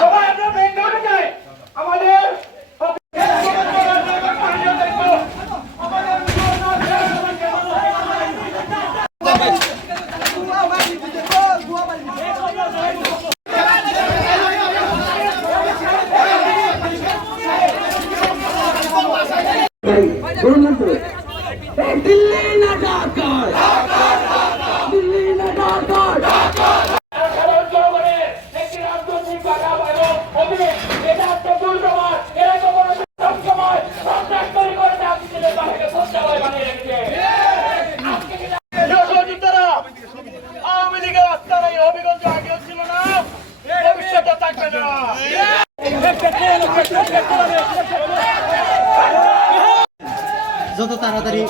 সবাই আমরা মেইন রোডে যাই। আমাদের দিল্লি না ঢাকা, দিল্লি না ঢাকা। আওয়ামী লীগের আত্মার এই অভিগঞ্জ আগেও ছিল না, ভবিষ্যতে থাকবে না। যত তাড়াতাড়ি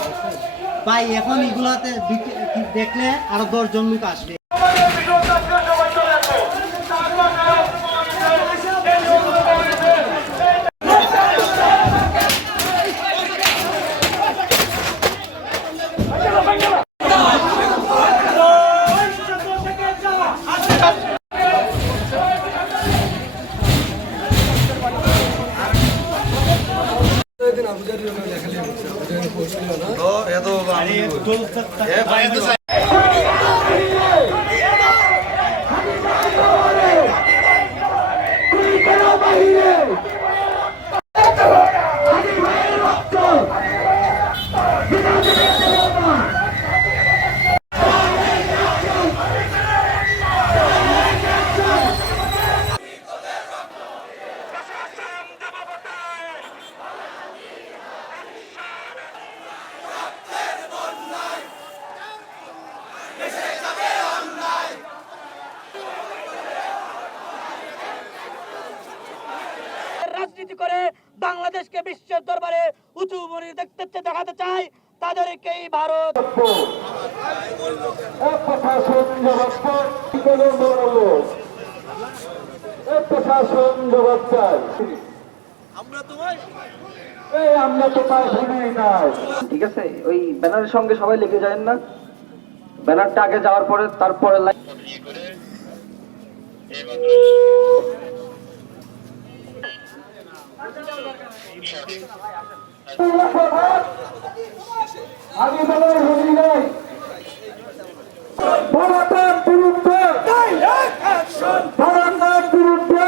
পাই এখন এগুলাতে দেখলে আরো 10 জন লোক আসবে। রাজনীতি করে বাংলাদেশকে বিশ্বের দরবারে উঁচু মনে দেখাতে চায়, তাদেরকেই ভারত। ঠিক আছে, ওই ব্যানারের সঙ্গে সবাই লেগে যায় না, ব্যানারটা আগে যাওয়ার পরে তারপরে ভারতের বিরুদ্ধে ভারতের বিরুদ্ধে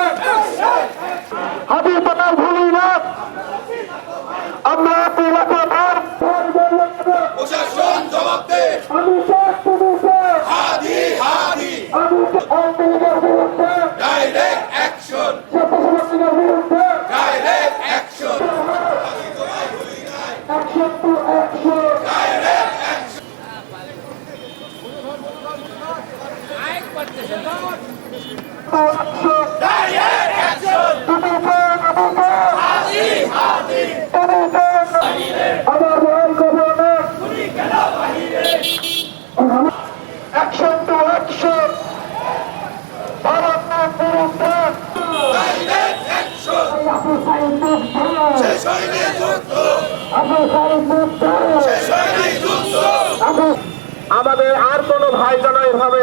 হাবিব পাতার ভুলি না। আমরা প্রশাসন জবাব দে। আমি বিরুদ্ধে ডাইরেক্ট অ্যাকশন, বিরুদ্ধে direct action, action to action, direct action. Action to action! ভারতের বিরুদ্ধে ডাইরেক্ট অ্যাকশন! আবু সাইদ মুক্ত! শেষ হয়নি যুদ্ধ! আবু সাইদ মুক্ত! শেষ হয়নি যুদ্ধ! আমাদের আর কোনো ভাই যেন এভাবে